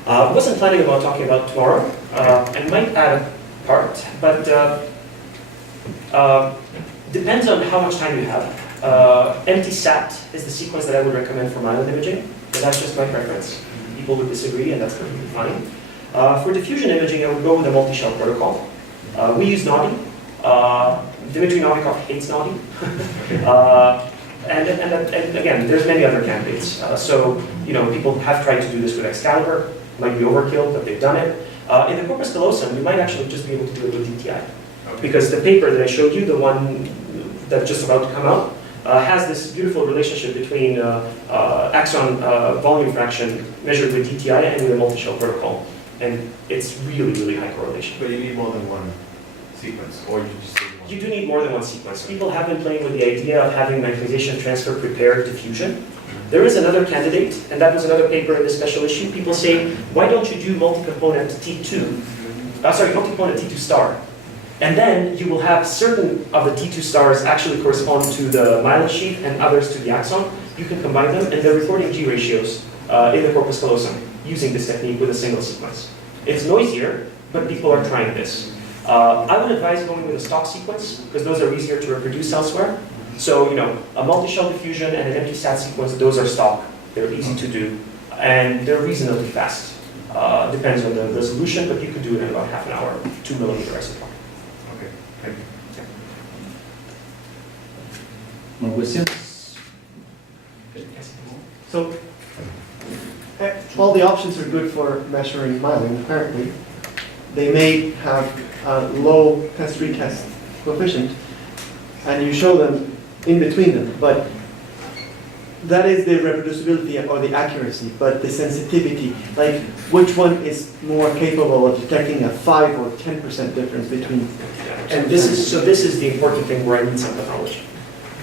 I wasn't planning about talking about tomorrow. I might add a part, but depends on how much time you have. MT-SAT is the sequence that I would recommend for myelin imaging, but that's just my preference. People would disagree, and that's completely fine. For diffusion imaging, I would go with the multi-shell protocol. We use Noddy. Dmitry Novikov hates Noddy. And again, there's many other candidates. So, people have tried to do this with Excalibur. Might be overkill, but they've done it. In the corpus callosum, we might actually just be able to do it with DTI. Because the paper that I showed you, the one that's just about to come out, has this beautiful relationship between axon volume fraction measured with DTI and with a multi-shell protocol. And it's really, really high correlation. But you need more than one sequence, or you just need one? You do need more than one sequence. People have been playing with the idea of having mechanization transfer prepared diffusion. There is another candidate, and that was another paper in the special issue. People say, why don't you do multi-component T2, multi-component T2 star? And then you will have certain of the T2 stars actually correspond to the myelin sheath and others to the axon. You can combine them, and they're reporting G ratios in the corpus callosum using this technique with a single sequence. It's noisier, but people are trying this. I would advise going with a stock sequence, because those are easier to reproduce elsewhere. So, a multi-shell diffusion and an empty stat sequence, those are stock. They're easy to do, and they're reasonably fast. Depends on the resolution, but you could do it in about half an hour, 2 millimeter isotope. Okay, thank you. More questions? So, all the options are good for measuring myelin, apparently. They may have a low test-retest coefficient, and you show them in between them, but that is the reproducibility or the accuracy, but the sensitivity, like which one is more capable of detecting a 5 or 10% difference between? And this is the important thing where I need some pathology.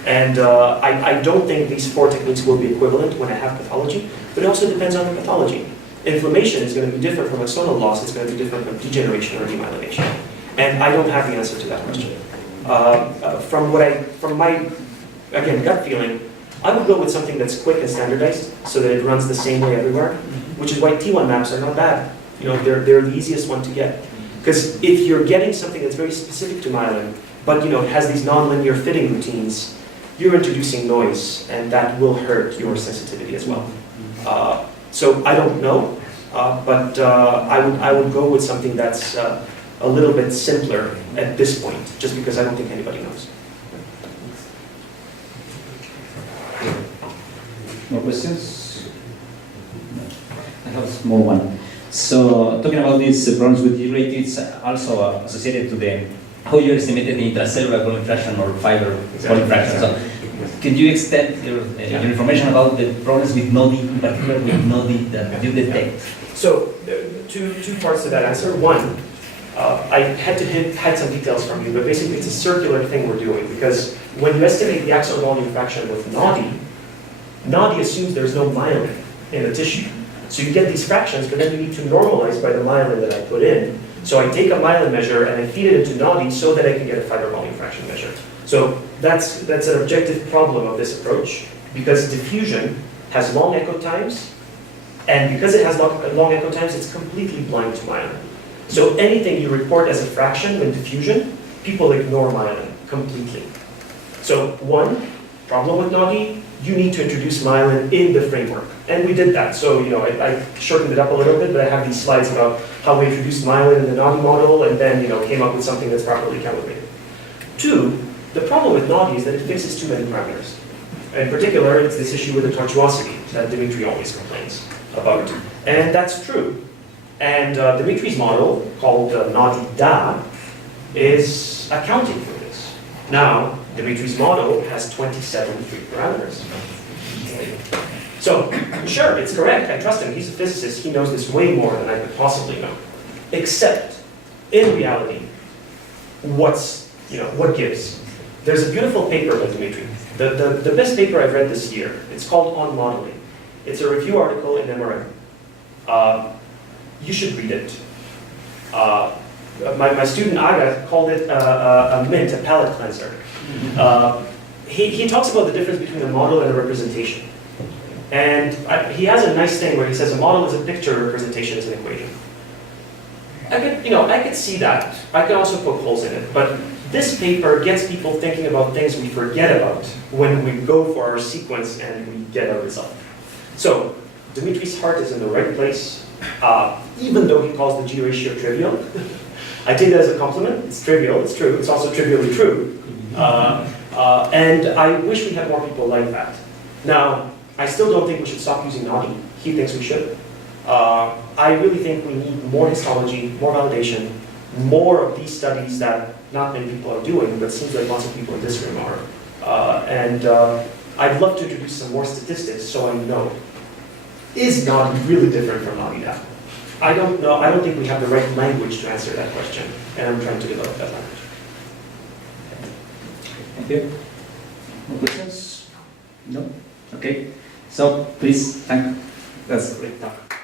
And I don't think these 4 techniques will be equivalent when I have pathology, but it also depends on the pathology. Inflammation is going to be different from axonal loss, it's going to be different from degeneration or demyelination. And I don't have the answer to that question. From my, again, gut feeling, I would go with something that's quick and standardized so that it runs the same way everywhere, which is why T1 maps are not bad. They're the easiest one to get. Because if you're getting something that's very specific to myelin, but it has these nonlinear fitting routines, you're introducing noise, and that will hurt your sensitivity as well. So I don't know, but I would go with something that's a little bit simpler at this point, just because I don't think anybody knows. More questions? I have a small one. So, talking about these problems with G rate, it's also associated to the how you estimated the intracellular volume fraction or fiber volume fraction. So, can you extend your information about the problems with NODI, in particular with NODI that you detect? So, two parts to that answer. One, I had to hide some details from you, but basically it's a circular thing we're doing, because when you estimate the axonal volume fraction with NODI assumes there's no myelin in the tissue. So you get these fractions, but then you need to normalize by the myelin that I put in. So I take a myelin measure and I feed it into NODI so that I can get a fiber volume fraction measure. So that's an objective problem of this approach, because diffusion has long echo times, and because it has long echo times, it's completely blind to myelin. So anything you report as a fraction in diffusion, people ignore myelin completely. So one problem with NODI, you need to introduce myelin in the framework. And we did that. So, I shortened it up a little bit, but I have these slides about how we introduced myelin in the NODI model and then, came up with something that's properly calibrated. Two, the problem with NODI is that it fixes too many parameters. In particular, it's this issue with the tortuosity that Dimitri always complains about. And that's true. And Dimitri's model, called NODI-DA, is accounting for this. Now, Dimitri's model has 27 free parameters. So, sure, it's correct. I trust him. He's a physicist. He knows this way more than I could possibly know. Except, in reality, what gives? There's a beautiful paper by Dimitri. The best paper I've read this year. It's called On Modeling. It's a review article in MRM. You should read it. My student Aga called it a mint, a palate cleanser. He talks about the difference between a model and a representation. And he has a nice thing where he says a model is a picture, a representation is an equation. I could see that. I could also poke holes in it. But this paper gets people thinking about things we forget about when we go for our sequence and we get a result. So, Dimitri's heart is in the right place, even though he calls the G ratio trivial. I take that as a compliment. It's trivial, it's true. It's also trivially true. And I wish we had more people like that. Now, I still don't think we should stop using NODI. He thinks we should. I really think we need more histology, more validation, more of these studies that not many people are doing, but seems like lots of people in this room are. I'd love to introduce some more statistics so I know. Is NODI really different from NODI-DA? I don't know. I don't think we have the right language to answer that question, and I'm trying to develop that language. Thank you. More questions? No? Okay. So, please, that's a great talk.